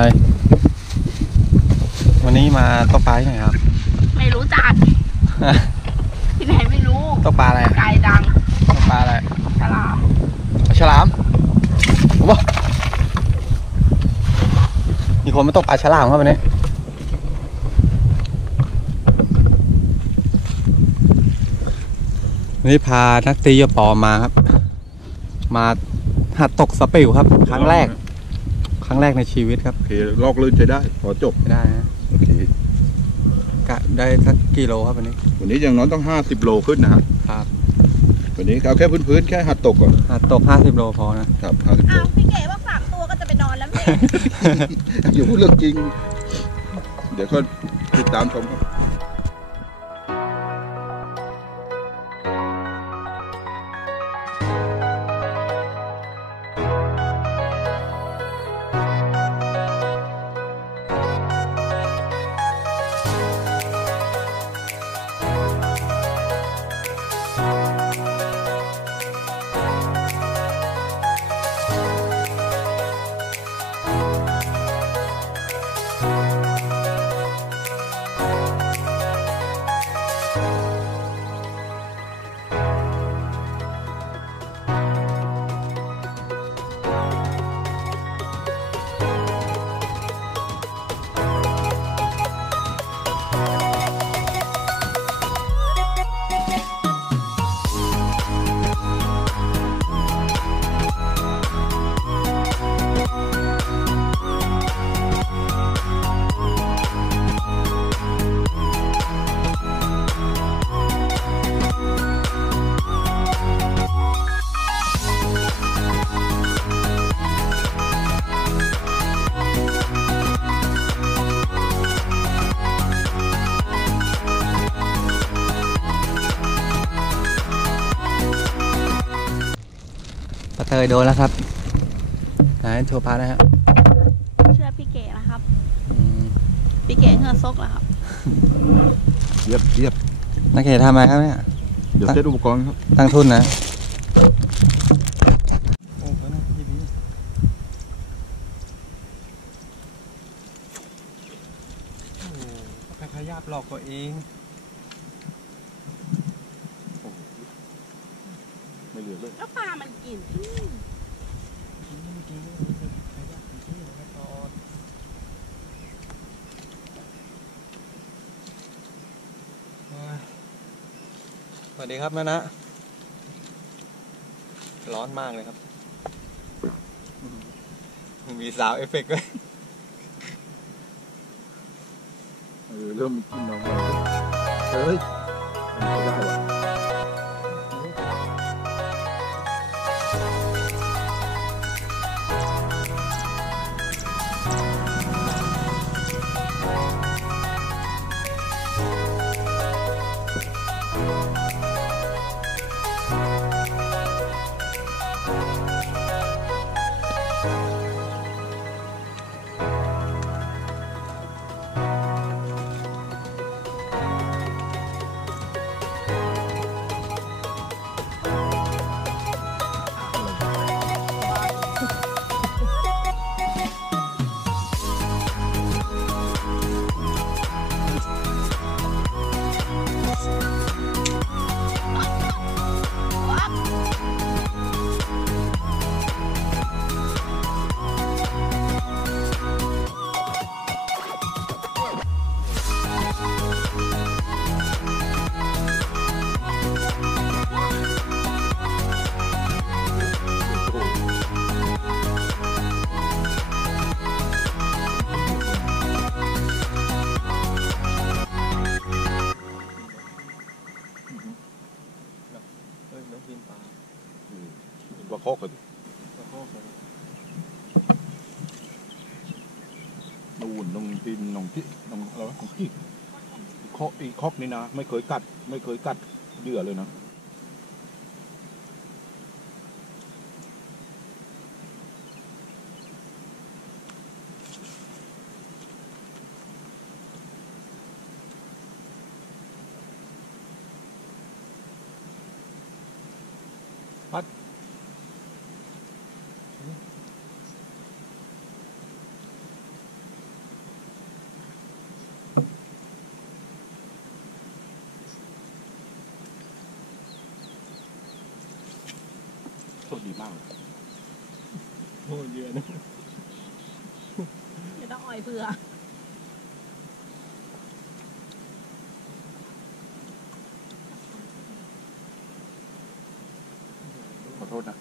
อะไร วันนี้มาตกปลาที่ไหนครับ ไม่รู้จักที่ไหนไม่รู้ตกปลาอะไรไก่ดังตกปลาอะไร ฉลาม ฉลามว้ามีคนมาตกปลาฉลามครับวันนี้วันนี้พานักตียปอมาครับ มาหัดตกสปิวครับ ครั้งแรกค รั้งแรกในชีวิตครับโอเคลอกลื่นใช้ได้พอจบไม่ได้นะโอเคกะได้สักกิโลครับวันนี้วันนี้อย่างน้อยต้องห้าสิบโลขึ้นนะฮะครับวันนี้เอาแค่พื้นๆแค่หัดตกก่อนหัดตกห้าสิบโลพอนะ ครับห้าสิบโล อ้าวพี่เก๋บอกสามตัวก็จะไปนอนแล้วแม่ อยู่พูดเรื่องจริง เดี๋ยวก็ติดตามชมครับ เตยโดนแล้วครับไหนโชว์ปลานะฮะเชื่อพี่เก๋นะครับอืมพี่เก๋เหงื่อซกแล้วครับเทียบเทียบนักเขตทำอะไรครับเนี่ย เดี๋ยวเซตอุปกรณ์ครับ ตั้งทุนนะขยับหลอกตัวเองไม่เหลือเลยแล้วปลามันกิน ส วัสดีครับนะนะ ร้อนมากเลยครับ มีสาวเอฟเฟกต์ด้วยเออเริ่มกินน้องแล้วเฮ้ย ว่าโคกกันนูนนองพินนองที่น้องอะไรวะของพี่คอกอีคอกนี่นะ ไม่เคยกัด ไม่เคยกัดเหยื่อเลยนะ น มาก โอ้เยอะนะ ไม่ต้องอ่อยเผื่อขอโทษนะ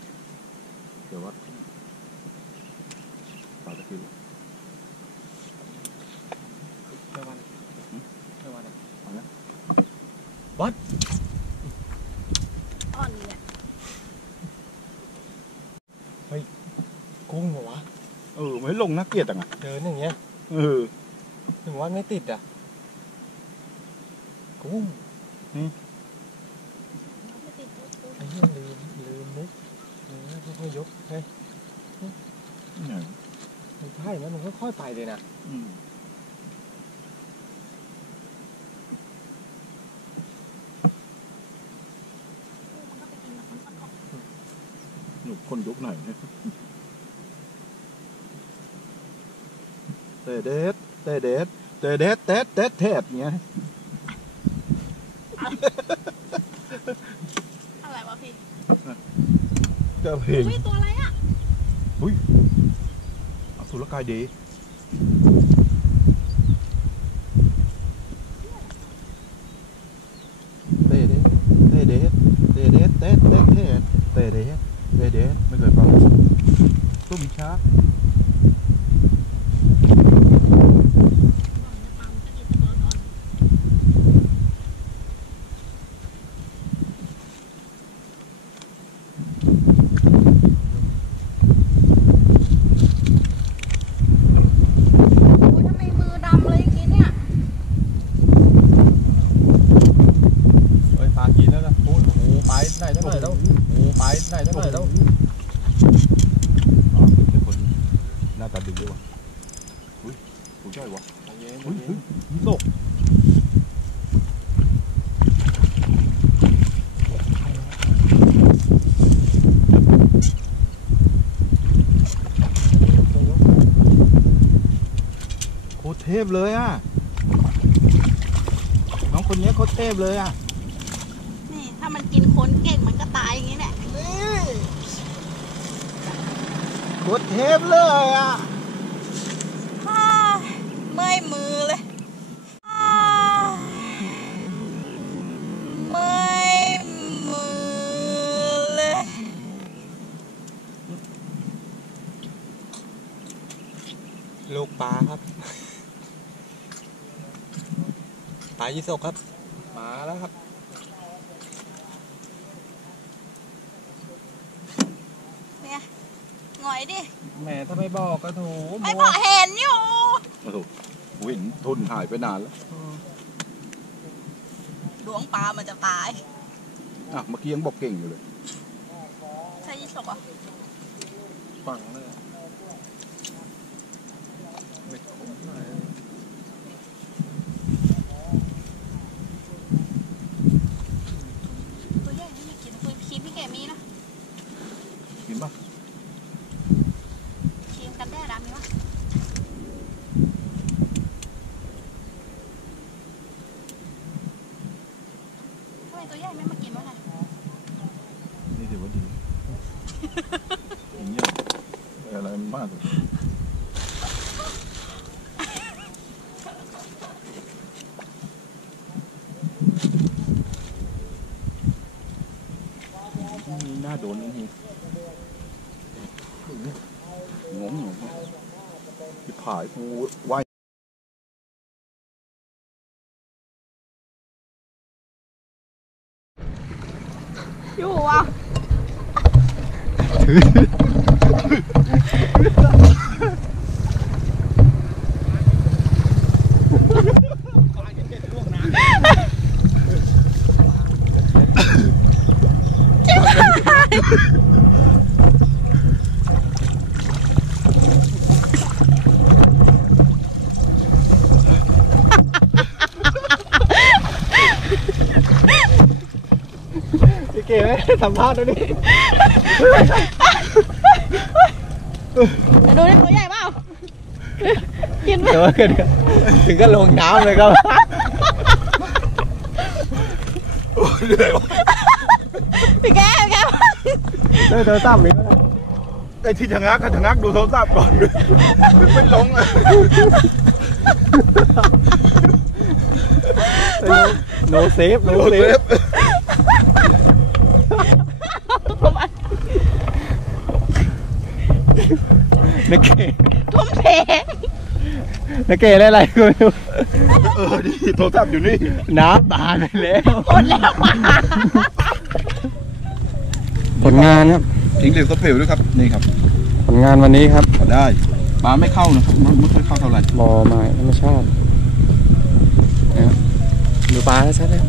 เดี๋ยวว่าต่อตะกี้เท่าวันเท่าวันอ่อนเนี่ยกุ้งเหรอวะ เออ ไม่ลงน่าเกลียดจังอะ เดินอย่างเงี้ย เออถึงว่าไม่ติดอะกุ้งไม่ติดไอ้เหี้ยลืมลืมนึกเออค่อยๆยกเฮ้ยเนี่ยมันใช่นะมันค่อยๆไปเลยนะอืมหนูคนยุคไหนเนี่ย ตะเด็ดเตะเด็ดเตะเด็ดเตะเด็ดเทศเงี้ยอะไรวะพี่ก็เพลงอุ้ยตัวอะไรอะอสุรกายดีเตะเด็ดเตะเด็ดเตะเด็ดเตะเด็ดเทศเตะเด็ดเตะเด็ดไม่เคยฟังตุ้มช้า อุ้ยทำไมมือดำเลยอย่างงี้เนี่ย เฮ้ยปลากินแล้วนะโอ้โหไปไห นเท่าไหร่แล้วโอ้โหไปไหนเท่าไหร่แล้วอ๋อเป็นคนหน้าตาดีว่ะอุ้ยผู้ช่วยวะใจเย็นใจอุ้ยเย็อุ้นยมีตกโคตรเทพเลยอะน้องคนนี้โคตรเทพเลยอะนี่ถ้ามันกินคนเก่งมันก็ตายอย่างงี้แหละ โคตรเทพเลยอะฮ่าเมื่อยมือเลยฮ่าเมื่อยมือเลย ลูกปลาครับ ปลายี่สกครับ มาแล้วครับ เนี่ยหงอยดิ แหม ถ้าไม่บอกก็ถูไม่บอกเห็นอยู่โอ้โหวิ่งทุนหายไปนานแล้วดวงปลามันจะตายอะเมื่อกี้ยังบอกเก่งอยู่เลย ใช่ยี่สกเหรอะฝังเลยอะเบ็ดคมหน่อย ตัวใหญ่ไม่มีกินคือครีมพี่เกมีนะ กินปะ ครีมกันแดดอะมีปะทำไมตัวใหญ่ไม่มากินวะเนี่ย นี่ถือว่าดี อย่างเงี้ยอะไรมันมากเลยนี่หน้าโดนนี่งงอยู่ที่ผายกูว่ายอยู่ว่ะ เก๋ไหมสัมภาษณ์ด้วยนี่ดู ดิตัวใหญ่เปล่ากินไหมเดี๋ยวกันถึงก็ลงน้ำเลยครับเหนื่อยวะพี่แกพี่แกเออเธอตั้มอีกไอ้ที่ชะงักก็ชะงักดูโทรศัพท์ก่อนไม่ลงเลยโนเซฟโนเซฟนักเกทุ่มเทนักเกได้อะไรก็ไม่รู้เออนี่โทรศัพท์อยู่นี่ น้ำบานไปแล้วหมดแล้วมาผลงานครับทิ้งเหล็กสเปลด้วยครับนี่ครับ ผลงานวันนี้ครับพอได้ปลาไม่เข้านะครับไม่ไม่ค่อยเข้าเท่าไหร่บ่อไม้ธรรมชาตินะครับดูปลาชัดเลย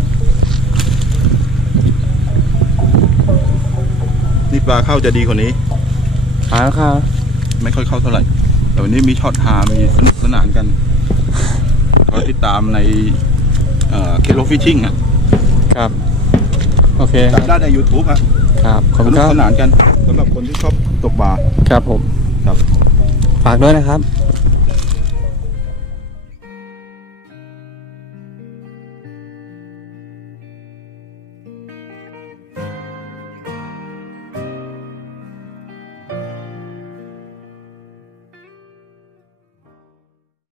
นี่ปลาเข้าจะดีกว่านี้ ปลาข้าวไม่ค่อยเข้าเท่าไหร่ แต่วันนี้มีช็อตหามีสนุกสนานกัน ก็ติดตามในเคโลฟิชชิ่งอะ ครับ โอเคคจัรัดบได้ใน YouTube อะ ครับขอบสคุณนุคกรับสนานกันสำหรับคนที่ชอบตกปลาครับผม ครับ ฝากด้วยนะครับ